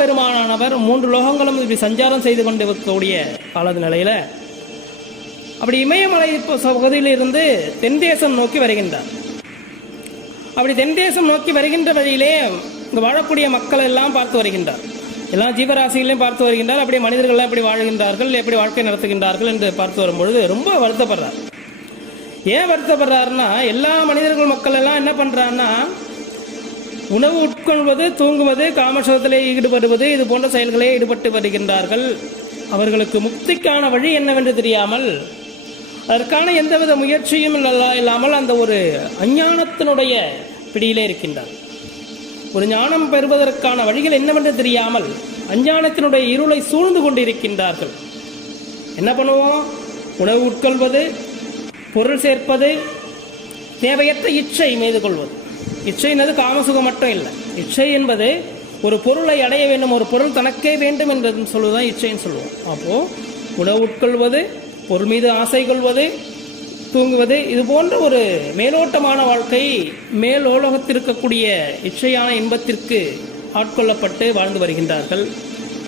பெருமானானவர் மூன்று லோகங்களும் இப்படி சஞ்சாரம் செய்து கொண்டு இருக்கக்கூடிய கால நிலையில அப்படி இமயமலை இப்போ பகுதியிலிருந்து தென் தேசம் நோக்கி வருகின்றார். அப்படி தென் தேசம் நோக்கி வருகின்ற வழியிலே இங்கு வாழக்கூடிய மக்கள் எல்லாம் பார்த்து வருகின்றார். எல்லா ஜீவராசிகளையும் பார்த்து வருகின்றார். அப்படியே மனிதர்கள்லாம் எப்படி வாழ்கின்றார்கள் எப்படி வாழ்க்கை நடத்துகின்றார்கள் என்று பார்த்து வரும்பொழுது ரொம்ப வருத்தப்படுறார். ஏன் வருத்தப்படுறாருன்னா எல்லா மனிதர்கள் மக்கள் எல்லாம் என்ன பண்றாருன்னா உணவு உட்கொள்வது தூங்குவது காமசத்திலே ஈடுபடுவது இது போன்ற செயல்களே ஈடுபட்டு வருகின்றார்கள். அவர்களுக்கு முக்திக்கான வழி என்னவென்று தெரியாமல் அதற்கான எந்தவித முயற்சியும் இல்லாமல் அந்த ஒரு அஞ்ஞானத்தினுடைய பிடியிலே இருக்கின்றார். ஒரு ஞானம் பெறுவதற்கான வழிகள் என்னவென்று தெரியாமல் அஞ்ஞானத்தினுடைய இருளை சூழ்ந்து கொண்டிருக்கின்றார்கள். என்ன பண்ணுவோம்? உணவு உட்கொள்வது பொருள் சேர்ப்பது தேவையற்ற இச்சை மீது கொள்வது. இச்சை என்பது காமசுகம் மட்டும் இல்லை. இச்சை என்பது ஒரு பொருளை அடைய வேண்டும் ஒரு பொருள் தனக்கே வேண்டும் என்று சொல்வதுதான் இச்சைன்னு சொல்லுவோம். அப்போது உணவு உட்கொள்வது பொருள் மீது ஆசை கொள்வது தூங்குவது இது போன்ற ஒரு மேலோட்டமான வாழ்க்கை மேலோலகத்திருக்கக்கூடிய இச்சையான இன்பத்திற்கு ஆட்கொள்ளப்பட்டு வாழ்ந்து வருகின்றார்கள்.